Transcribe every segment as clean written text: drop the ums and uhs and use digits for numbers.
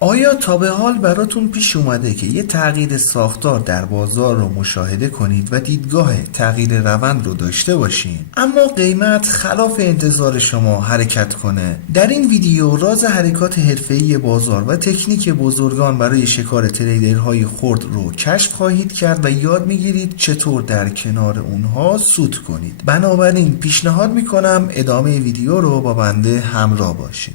آیا تا به حال براتون پیش اومده که یه تغییر ساختار در بازار رو مشاهده کنید و دیدگاه تغییر روند رو داشته باشین، اما قیمت خلاف انتظار شما حرکت کنه؟ در این ویدیو راز حرکات حرفه‌ای بازار و تکنیک بزرگان برای شکار تریدرهای خرد رو کشف خواهید کرد و یاد میگیرید چطور در کنار اونها سود کنید. بنابراین پیشنهاد میکنم ادامه ویدیو رو با بنده همراه باشید.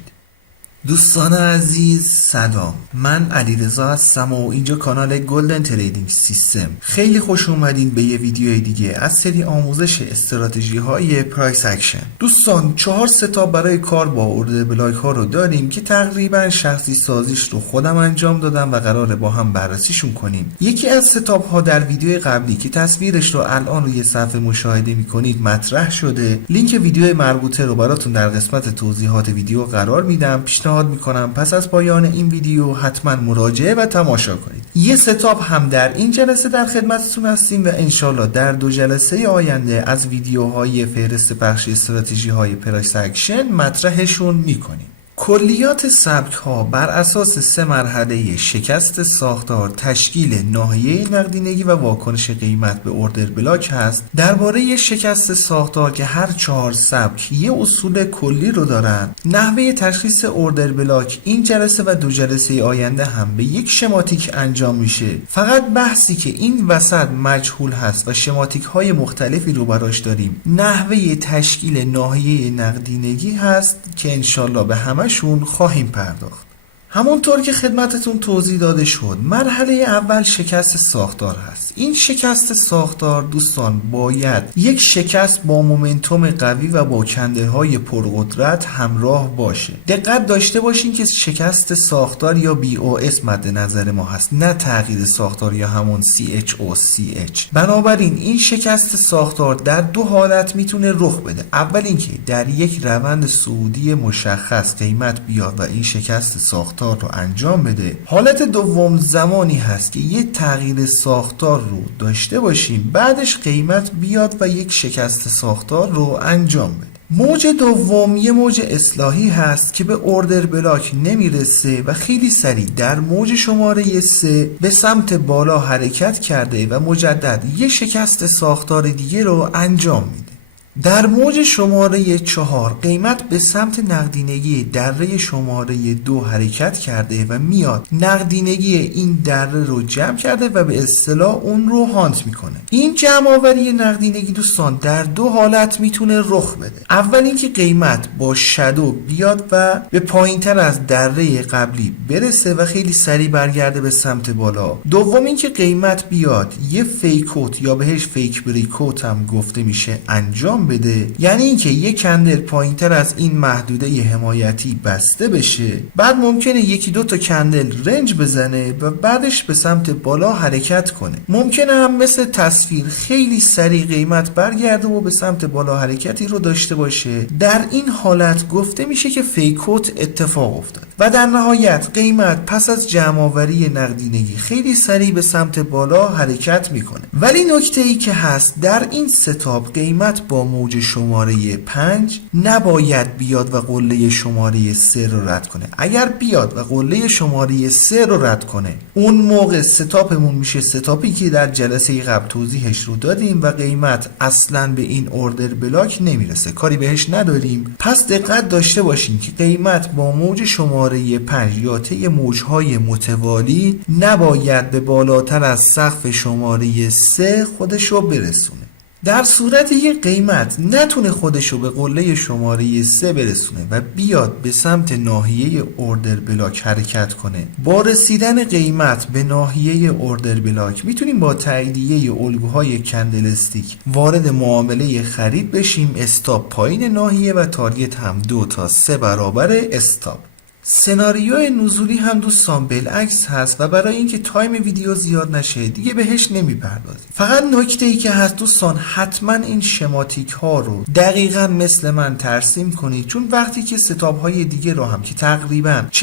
دوستان عزیز سلام، من علیرضا هستم و اینجا کانال گلدن تریدینگ سیستم. خیلی خوش اومدین به یه ویدیوی دیگه از سری آموزش استراتژی های پرایس اکشن. دوستان 4 ستاپ برای کار با اوردر بلاک ها رو داریم که تقریبا شخصی سازیش رو خودم انجام دادم و قراره با هم بررسیشون کنیم. یکی از ستاپ ها در ویدیو قبلی که تصویرش رو الان روی صفحه مشاهده میکنید مطرح شده. لینک ویدیو مربوطه رو براتون در قسمت توضیحات ویدیو قرار میدم. پیشنهاد میکنم پس از پایان این ویدیو حتما مراجعه و تماشا کنید. یه ستاپ هم در این جلسه در خدمتتون هستیم و انشالله در 2 جلسه آینده از ویدیوهای فهرست بخش استراتژی های پرایس اکشن مطرحشون میکنیم. کلیات سبک ها بر اساس 3 مرحله شکست ساختار، تشکیل ناحیه نقدینگی و واکنش قیمت به اوردر بلاک هست. درباره شکست ساختار که هر 4 سبک یه اصول کلی رو دارن، نحوه تشخیص اوردر بلاک این جلسه و 2 جلسه آینده هم به یک شماتیک انجام میشه. فقط بحثی که این وسط مجهول هست و شماتیک های مختلفی رو براش داریم نحوه تشکیل ناحیه نقدینگی هست که انشالله به همه شون خواهیم پرداخت. همونطور که خدمتتون توضیح داده شد، مرحله اول شکست ساختار هست. این شکست ساختار دوستان باید یک شکست با مومنتوم قوی و با کندل‌های پرقدرت همراه باشه. دقت داشته باشین که شکست ساختار یا BOS مد نظر ما هست، نه تغییر ساختار یا همون CHOCH. بنابراین این شکست ساختار در 2 حالت میتونه رخ بده. اول اینکه در یک روند صعودی مشخص قیمت بیاد و این شکست ساختار رو انجام بده. حالت دوم زمانی هست که یه تغییر ساختار رو داشته باشیم، بعدش قیمت بیاد و یک شکست ساختار رو انجام بده. موج دوم یه موج اصلاحی هست که به اوردر بلاک نمیرسه و خیلی سریع در موج شماره 3 به سمت بالا حرکت کرده و مجدد یه شکست ساختار دیگه رو انجام میده. در موج شماره 4 قیمت به سمت نقدینگی دره شماره 2 حرکت کرده و میاد نقدینگی این دره رو جمع کرده و به اصطلاح اون رو هانت میکنه. این جمع آوری نقدینگی دوستان در 2 حالت میتونه رخ بده. اول اینکه قیمت با شادو بیاد و به پایینتر از دره قبلی برسه و خیلی سریع برگرده به سمت بالا. دوم اینکه قیمت بیاد یه فیکوت یا بهش فیک بریکوت هم گفته میشه انجام بده، یعنی اینکه یک کندل پایینتر از این محدوده حمایتی بسته بشه، بعد ممکنه 1-2 تا کندل رنج بزنه و بعدش به سمت بالا حرکت کنه. ممکنه هم مثل تصویر خیلی سریع قیمت برگرده و به سمت بالا حرکتی رو داشته باشه. در این حالت گفته میشه که فیکوت اتفاق افتاد و در نهایت قیمت پس از جمع آوری نقدینگی خیلی سریع به سمت بالا حرکت میکنه. ولی نکته ای که هست در این ستاپ قیمت با موج شماره 5 نباید بیاد و قله شماره 3 رو رد کنه. اگر بیاد و قله شماره 3 رو رد کنه، اون موقع ستاپمون میشه ستاپی که در جلسه قبل توضیحش رو دادیم و قیمت اصلا به این اوردر بلاک نمیرسه، کاری بهش نداریم. پس دقت داشته باشین که قیمت با موج شماره 5 یا طی موجهای متوالی نباید به بالاتر از سقف شماره 3 خودشو برسونه. در صورتی که قیمت نتونه خودشو به قله شماره 3 برسونه و بیاد به سمت ناحیه اوردر بلاک حرکت کنه، با رسیدن قیمت به ناحیه اوردر بلاک میتونیم با تاییدیه الگوهای کندلستیک وارد معامله خرید بشیم. استاپ پایین ناحیه و تارگت هم 2 تا 3 برابر استاپ. سناریوی نزولی هم دوستان بالعکس هست و برای اینکه تایم ویدیو زیاد نشه دیگه بهش نمیپردازیم. فقط نکته ای که هست دوستان، حتما این شماتیک ها رو دقیقا مثل من ترسیم کنید، چون وقتی که ستاپ های دیگه رو هم که تقریبا 40-50%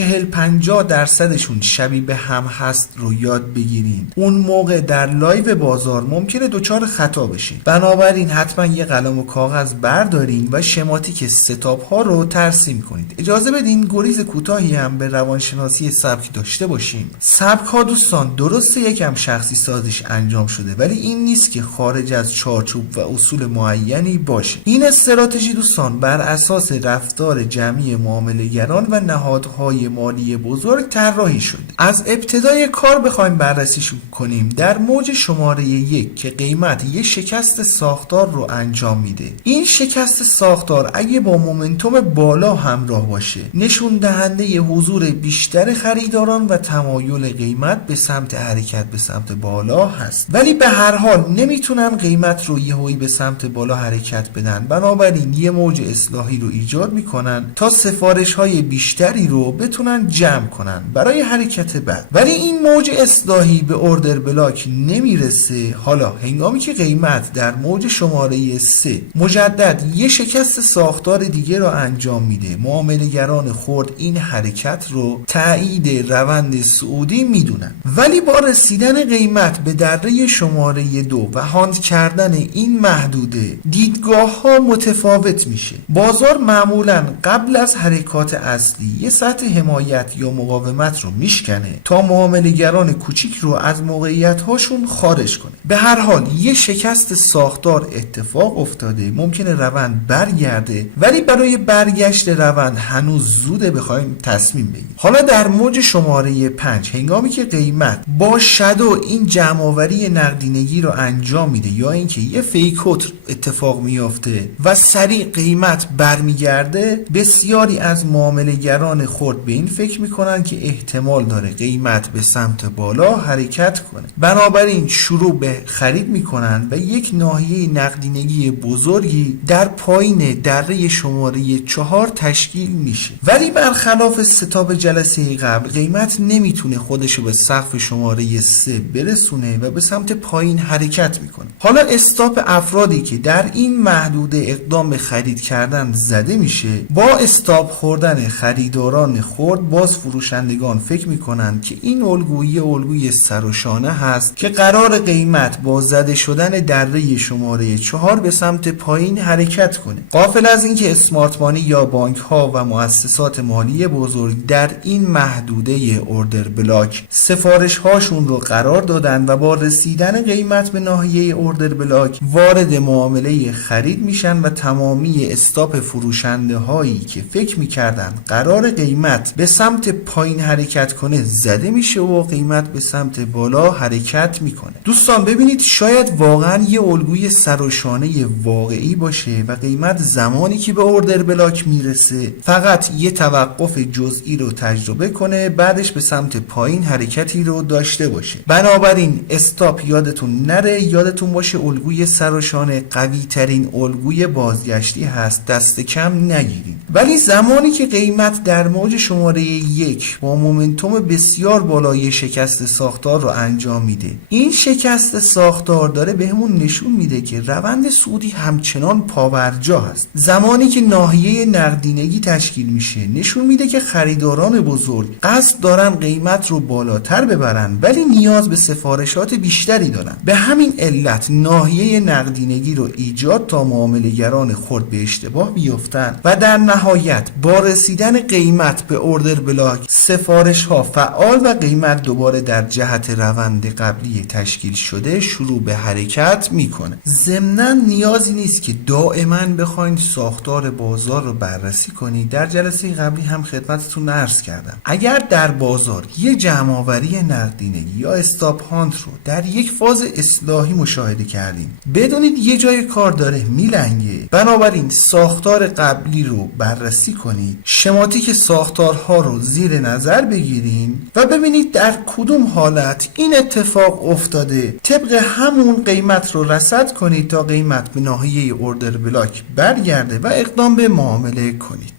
شبیه به هم هست رو یاد بگیرین، اون موقع در لایو بازار ممکنه دچار خطا بشین. بنابراین حتما یه قلم و کاغذ بردارین و شماتیک ستاپ ها رو ترسیم کنید. اجازه بدین گریز کوتاه کوتاهی هم به روانشناسی سبک داشته باشیم. سبک ها دوستان درسته یکم شخصی سازیش انجام شده، ولی این نیست که خارج از چارچوب و اصول معینی باشه. این استراتژی دوستان بر اساس رفتار جمعی معامله‌گران و نهادهای مالی بزرگ طراحی شده. از ابتدای کار بخوایم بررسیش کنیم، در موج شماره 1 که قیمت یه شکست ساختار رو انجام میده. این شکست ساختار اگه با مومنتوم بالا همراه باشه، نشون دهنده حضور بیشتر خریداران و تمایل قیمت به سمت حرکت به سمت بالا هست. ولی به هر حال نمیتونن قیمت رو یهویی به سمت بالا حرکت بدن، بنابراین یه موج اصلاحی رو ایجاد میکنن تا سفارش های بیشتری رو بتونن جمع کنن برای حرکت بعد. ولی این موج اصلاحی به اوردر بلاک نمیرسه. حالا هنگامی که قیمت در موج شماره 3 مجدد یه شکست ساختار دیگه رو انجام میده، معامله‌گران خرد این حرکت رو تایید روند صعودی میدونن. ولی با رسیدن قیمت به دره شماره 2 و هاند کردن این محدوده، دیدگاه ها متفاوت میشه. بازار معمولا قبل از حرکات اصلی یه سطح حمایت یا مقاومت رو میشکنه تا معامله‌گران کوچیک رو از موقعیت هاشون خارج کنه. به هر حال یه شکست ساختار اتفاق افتاده، ممکنه روند برگرده، ولی برای برگشت روند هنوز زوده بخوایم تصمیم بگیریم. حالا در موج شماره 5 هنگامی که قیمت با شادو این جمع‌آوری نقدینگی رو انجام میده یا اینکه یه فیکوت اتفاق میافته و سریع قیمت برمیگرده، بسیاری از معامله‌گران خرد به این فکر میکنن که احتمال داره قیمت به سمت بالا حرکت کنه، بنابراین شروع به خرید میکنن و یک ناحیه نقدینگی بزرگی در پایین دره شماره 4 تشکیل میشه. ولی برخلاف ستاب جلسه قبل، قیمت نمیتونه خودشو به سقف شماره 3 برسونه و به سمت پایین حرکت میکنه. حالا استاپ افرادی که در این محدوده اقدام به خرید کردن زده میشه، با استاپ خوردن خریداران خرد باز فروشندگان فکر میکنن که این الگوی سر و شانه هست که قرار قیمت با زده شدن دره شماره 4 به سمت پایین حرکت کنه. غافل از اینکه اسمارت مانی یا بانک ها و مؤسسات مالی بزرگ در این محدوده اوردر بلاک سفارش هاشون رو قرار دادن و با رسیدن قیمت به ناحیه اوردر بلاک وارد معامله خرید میشن و تمامی استاپ فروشنده هایی که فکر میکردن قرار قیمت به سمت پایین حرکت کنه زده میشه و قیمت به سمت بالا حرکت میکنه. دوستان ببینید، شاید واقعا یه الگوی سر و شانه واقعی باشه و قیمت زمانی که به اوردر بلاک میرسه فقط یه توقف جزئی رو تجربه کنه، بعدش به سمت پایین حرکتی رو داشته باشه. بنابراین استاپ یادتون نره، یادتون باشه الگوی سر و شانه قوی ترین الگوی بازگشتی هست، دست کم نگیرید. ولی زمانی که قیمت در موج شماره 1 با مومنتوم بسیار بالای شکست ساختار رو انجام میده، این شکست ساختار داره بهمون نشون میده که روند صعودی همچنان پاورجا هست. زمانی که ناحیه نقدینگی تشکیل میشه، نشون میده که خریداران بزرگ قصد دارن قیمت رو بالاتر ببرن ولی نیاز به سفارشات بیشتری دارن. به همین علت ناحیه نقدینگی رو ایجاد تا معامله‌گران خرد به اشتباه بیفتن و در نهایت با رسیدن قیمت به اوردر بلاک سفارش ها فعال و قیمت دوباره در جهت روند قبلی تشکیل شده شروع به حرکت میکنه. ضمناً نیازی نیست که دائما بخواید ساختار بازار رو بررسی کنید. در جلسه قبلی هم خدمتتون عرض کردم اگر در بازار یه جمع‌آوری نقدینگی یا استاپ هانت رو در یک فاز اصلاحی مشاهده کردین، بدونید یه جای کار داره میلنگه. بنابراین ساختار قبلی رو بررسی کنید، شماتیک ساختارها رو زیر نظر بگیرین و ببینید در کدوم حالت این اتفاق افتاده، طبق همون قیمت رو رصد کنید تا قیمت به ناحیه اوردر بلاک برگرده و اقدام به معامله کنید.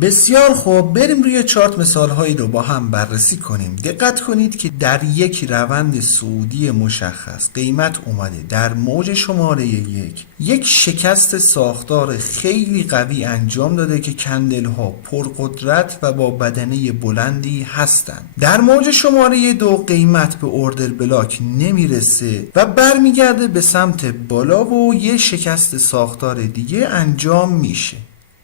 بسیار خوب، بریم روی چارت مثالهایی رو با هم بررسی کنیم. دقت کنید که در یک روند صعودی مشخص قیمت اومده در موج شماره 1 شکست ساختار خیلی قوی انجام داده که کندل ها پرقدرت و با بدنه بلندی هستند. در موج شماره 2 قیمت به اوردر بلاک نمیرسه و برمیگرده به سمت بالا و یه شکست ساختار دیگه انجام میشه.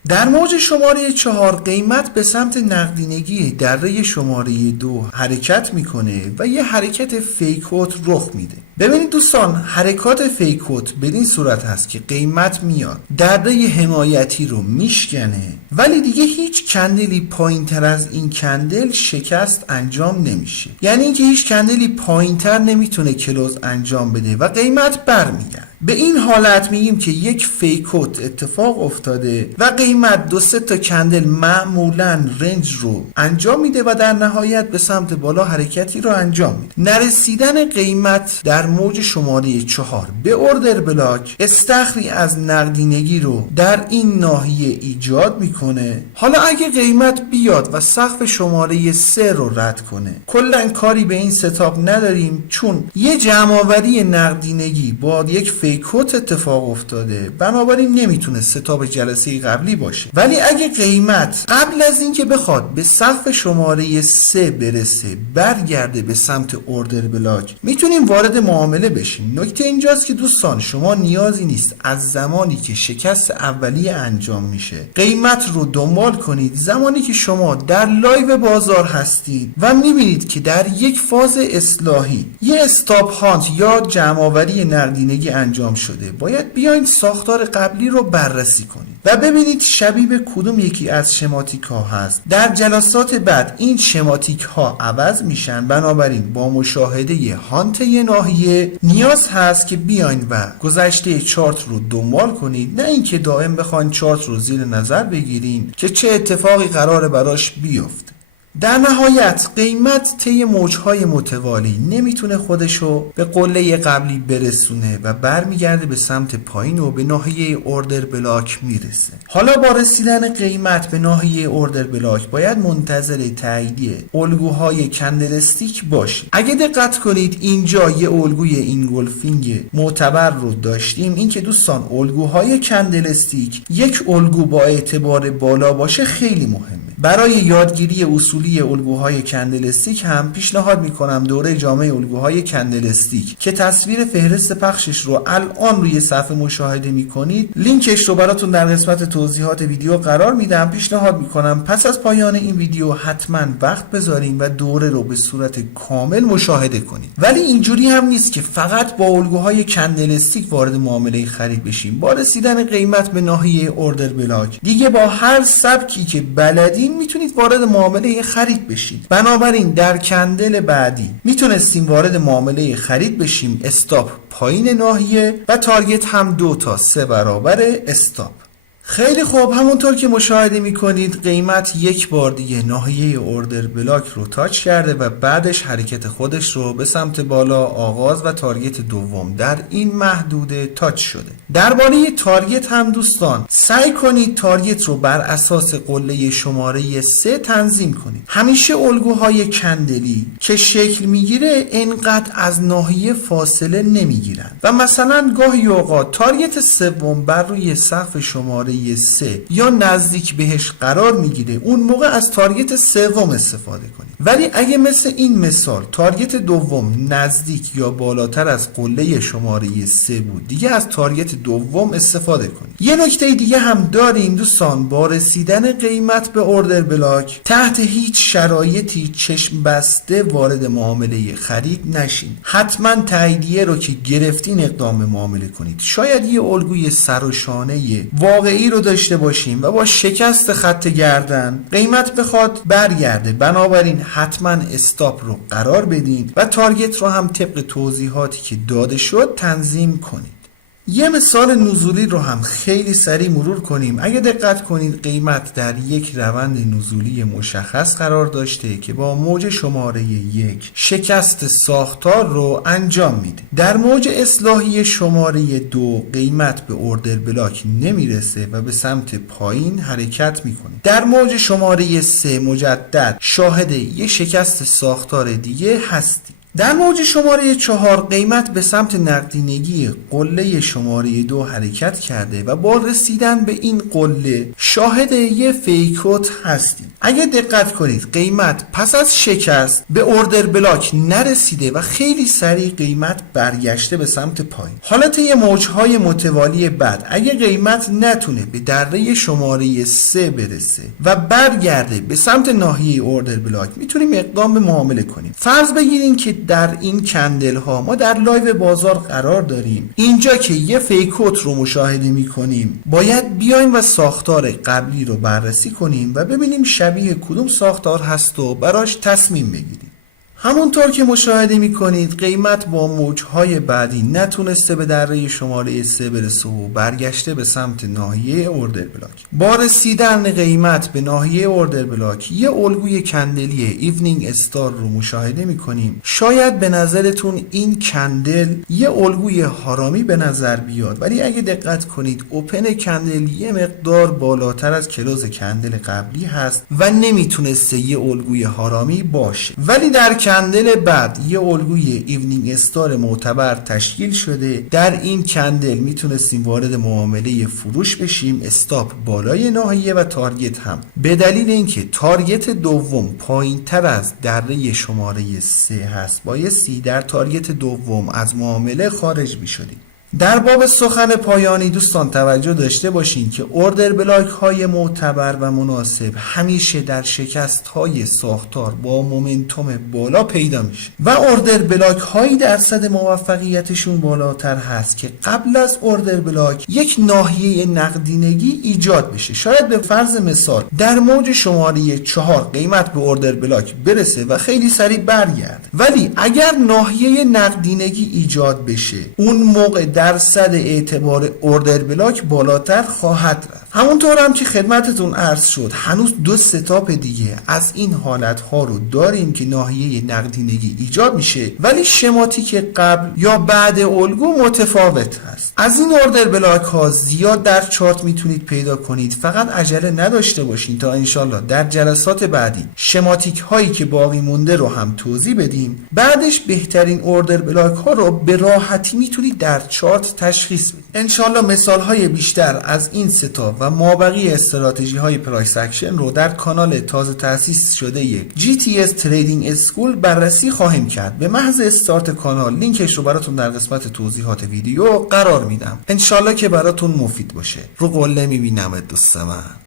در موج شماره 4 قیمت به سمت نقدینگی دره شماره 2 حرکت میکنه و یه حرکت فیک اوت رخ میده. ببینید دوستان، حرکات فیک اوت بدین صورت هست که قیمت میاد دره حمایتی رو میشکنه ولی دیگه هیچ کندلی پایین تر از این کندل شکست انجام نمیشه، یعنی اینکه هیچ کندلی پایین تر نمیتونه کلوز انجام بده و قیمت برمیگرده. به این حالت میگیم که یک فیک اوت اتفاق افتاده و قیمت 2-3 تا کندل معمولا رنج رو انجام میده و در نهایت به سمت بالا حرکتی رو انجام میده. نرسیدن قیمت در موج شماره 4 به اوردر بلاک استخری از نقدینگی رو در این ناحیه ایجاد میکنه. حالا اگه قیمت بیاد و سقف شماره 3 رو رد کنه، کلا کاری به این ستاپ نداریم چون یه جمع‌آوری نقدینگی با یک فیک اوت اتفاق افتاده، بنابراین نمیتونه ستاپ جلسه قبلی باشه. ولی اگه قیمت قبل از اینکه بخواد به سقف شماره 3 برسه برگرده به سمت اوردر بلاک، میتونیم وارد معامله بشیم. نکته اینجاست که دوستان شما نیازی نیست از زمانی که شکست اولیه انجام میشه قیمت رو دنبال کنید. زمانی که شما در لایو بازار هستید و میبینید که در یک فاز اصلاحی یه استاپ هانت یا جمع‌آوری نقدینگی انجام شده، باید بیاین ساختار قبلی رو بررسی کنید و ببینید شبیه به کدوم یکی از شماتیک ها هست. در جلسات بعد این شماتیک ها عوض میشن، بنابراین با مشاهده هانت یه ناحیه نیاز هست که بیاین و گذشته چارت رو دنبال کنید، نه اینکه دائم بخواین چارت رو زیر نظر بگیرین که چه اتفاقی قراره براش بیفته. در نهایت قیمت طی موجهای متوالی نمیتونه خودشو به قله قبلی برسونه و برمیگرده به سمت پایین و به ناحیه اوردر بلاک میرسه. حالا با رسیدن قیمت به ناحیه اوردر بلاک باید منتظر تاییدیه الگوهای کندلستیک باشید. اگه دقت کنید اینجا یه الگوی اینگولفینگ معتبر رو داشتیم. این که دوستان الگوهای کندلستیک یک الگو با اعتبار بالا باشه خیلی مهمه. برای یادگیری اصولی الگوهای کندلستیک هم پیشنهاد میکنم دوره جامعه الگوهای کندلستیک که تصویر فهرست پخشش رو الان روی صفحه مشاهده میکنید، لینکش رو براتون در قسمت توضیحات ویدیو قرار میدم. پیشنهاد میکنم پس از پایان این ویدیو حتما وقت بذارین و دوره رو به صورت کامل مشاهده کنید. ولی اینجوری هم نیست که فقط با الگوهای کندلستیک وارد معامله خرید بشیم. با رسیدن قیمت به ناحیه اوردر بلاک دیگه با هر سبکی که بلدین میتونید وارد معامله خرید بشید. بنابراین در کندل بعدی میتونستیم وارد معامله خرید بشیم. استاپ پایین ناحیه و تارگت هم 2 تا 3 برابر استاپ. خیلی خوب، همونطور که مشاهده میکنید قیمت یک بار دیگه ناحیه اوردر بلاک رو تاچ کرده و بعدش حرکت خودش رو به سمت بالا آغاز و تارگت دوم در این محدوده تاچ شده. درباره تارگت هم دوستان سعی کنید تارگت رو بر اساس قله شماره 3 تنظیم کنید. همیشه الگوهای کندلی که شکل میگیره انقدر از ناحیه فاصله نمیگیرن و مثلا گاهی اوقات تارگت سوم بر روی سقف شماره 3 یا نزدیک بهش قرار میگیره، اون موقع از تارگت سوم استفاده کنید. ولی اگه مثل این مثال تارگت دوم نزدیک یا بالاتر از قله شماره 3 بود، دیگه از تارگت دوم استفاده کنید. یه نکته دیگه هم داریم دوستان، با رسیدن قیمت به اوردر بلاک تحت هیچ شرایطی چشم بسته وارد معامله خرید نشین. حتما تاییدیه رو که گرفتین اقدام به معامله کنید. شاید یه الگوی سر و شانه واقعی رو داشته باشیم و با شکست خط گردن قیمت بخواد برگرده، بنابراین حتما استاپ رو قرار بدین و تارگت رو هم طبق توضیحاتی که داده شد تنظیم کنید. یه مثال نزولی رو هم خیلی سریع مرور کنیم. اگه دقت کنید قیمت در یک روند نزولی مشخص قرار داشته که با موج شماره 1 شکست ساختار رو انجام میده. در موج اصلاحی شماره 2 قیمت به اوردر بلاک نمیرسه و به سمت پایین حرکت میکنه. در موج شماره 3 مجدد شاهد یه شکست ساختار دیگه هستی. در موج شماره 4 قیمت به سمت نقدینگی قله شماره 2 حرکت کرده و با رسیدن به این قله شاهد یه فیکوت هستیم. اگه دقت کنید قیمت پس از شکست به اوردر بلاک نرسیده و خیلی سریع قیمت برگشته به سمت پایین. حالت یه موجهای متوالی بعد اگه قیمت نتونه به دره شماره 3 برسه و برگرده به سمت ناحیه اوردر بلاک میتونیم اقدام به معامله کنیم. فرض بگیریم که در این کندل ها ما در لایو بازار قرار داریم. اینجا که یه فیکوت رو مشاهده میکنیم باید بیایم و ساختار قبلی رو بررسی کنیم و ببینیم شبیه کدوم ساختار هست و براش تصمیم بگیریم. همونطور که مشاهده میکنید قیمت با موجهای بعدی نتونسته به دره شماره 3 برسه و برگشته به سمت ناحیه اوردر بلاک. با رسیدن قیمت به ناحیه اوردر بلاک یه الگوی کندلی ایونینگ استار رو مشاهده میکنیم. شاید به نظرتون این کندل یه الگوی هارامی به نظر بیاد، ولی اگه دقت کنید اوپن کندل یه مقدار بالاتر از کلوز کندل قبلی هست و نمیتونسته یه الگوی هارامی باشه، ولی در کندل بعد یه الگوی ایونینگ استار معتبر تشکیل شده. در این کندل میتونستیم وارد معامله فروش بشیم، استاپ بالای ناحیه و تارگت هم، به دلیل اینکه تارگت دوم پایین تر از دره شماره 3 هست بایستی در تارگت دوم از معامله خارج میشدیم. در باب سخن پایانی دوستان توجه داشته باشین که اوردر بلاک های معتبر و مناسب همیشه در شکست های ساختار با مومنتوم بالا پیدا میشه و اوردر بلاک هایی درصد موفقیتشون بالاتر هست که قبل از اوردر بلاک یک ناحیه نقدینگی ایجاد بشه. شاید به فرض مثال در موج شماره 4 قیمت به اوردر بلاک برسه و خیلی سریع برگرد، ولی اگر ناحیه نقدینگی ایجاد بشه اون موقع درصد اعتبار اوردر بلاک بالاتر خواهد رفت. همونطور هم که خدمتتون عرض شد هنوز 2 ستاپ دیگه از این حالت ها رو داریم که ناحیه نقدینگی ایجاد میشه، ولی شماتیک قبل یا بعد الگو متفاوت هست. از این اوردر بلاک ها زیاد در چارت میتونید پیدا کنید، فقط عجله نداشته باشین تا انشالله در جلسات بعدی شماتیک هایی که باقی مونده رو هم توضیح بدیم. بعدش بهترین اوردر بلاک ها رو به راحتی میتونید در چارت تشخیص بدید. انشالله مثال های بیشتر از این ستاپ و مابقی استراتژی های پرایس اکشن رو در کانال تازه تأسیس شده GTS تریدینگ اسکول بررسی خواهیم کرد. به محض استارت کانال لینکش رو براتون در قسمت توضیحات ویدیو قرار میدم. انشالله که براتون مفید باشه. رو قله میبینم دوست من.